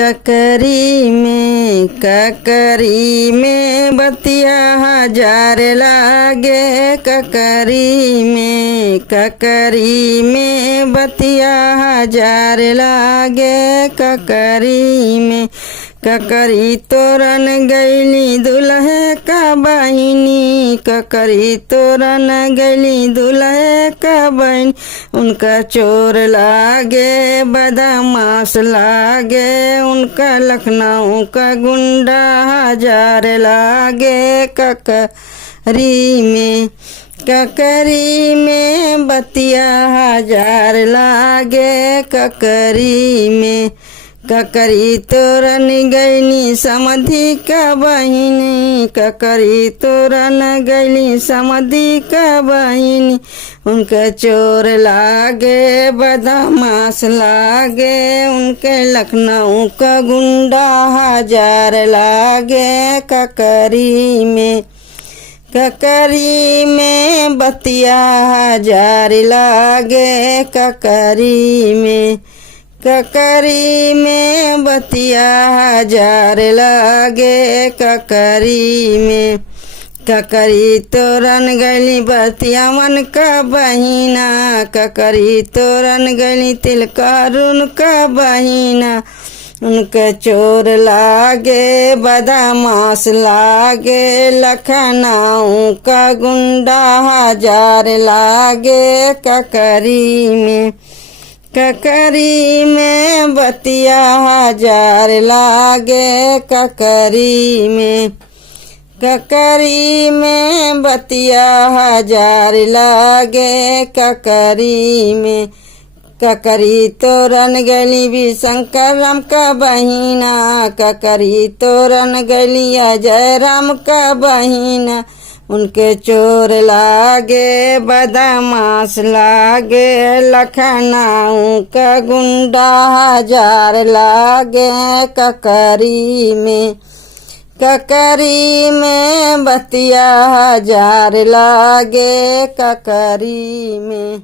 ककरी में बतिया हजार लागे। ककरी में बतिया हजार लागे। ककरी तोरन गैली दुल्हे का बहिनी। ककरी तोरन गैली दुल्हे का बहिनी। उनका चोर लागे बदमाश लागे। उनका लखनऊ का गुंडा हजार लागे। ककरी में बतिया हजार लागे। ककरी तोरन गैली समधी का बहिनी। ककरी तोरन गैली समधी का बहिनी। उनके चोर लागे बदमाश लागे। उनके लखनऊ का गुंडा हजार लागे। ककरी में बतिया हजार लागे। ककरी में बतिया हजार लागे। ककरी तोरन गैली बतिया मन का बहिना। ककरी तोरन गैली तिलकारुन का बहिना। उनके चोर लागे बदमाश लागे। लखनऊ का गुंडा हजार लागे। ककरी में बतिया हजार लागे। ककरी में बतिया हजार लागे। ककरी तोरन गैली भी शंकर राम का बहिना। ककरी तोरन गैली अजय राम का बहिना। उनके चोर लागे बदमाश लागे। लखनऊ का गुंडा हजार लागे। ककरी में बतिया हजार लागे। ककरी में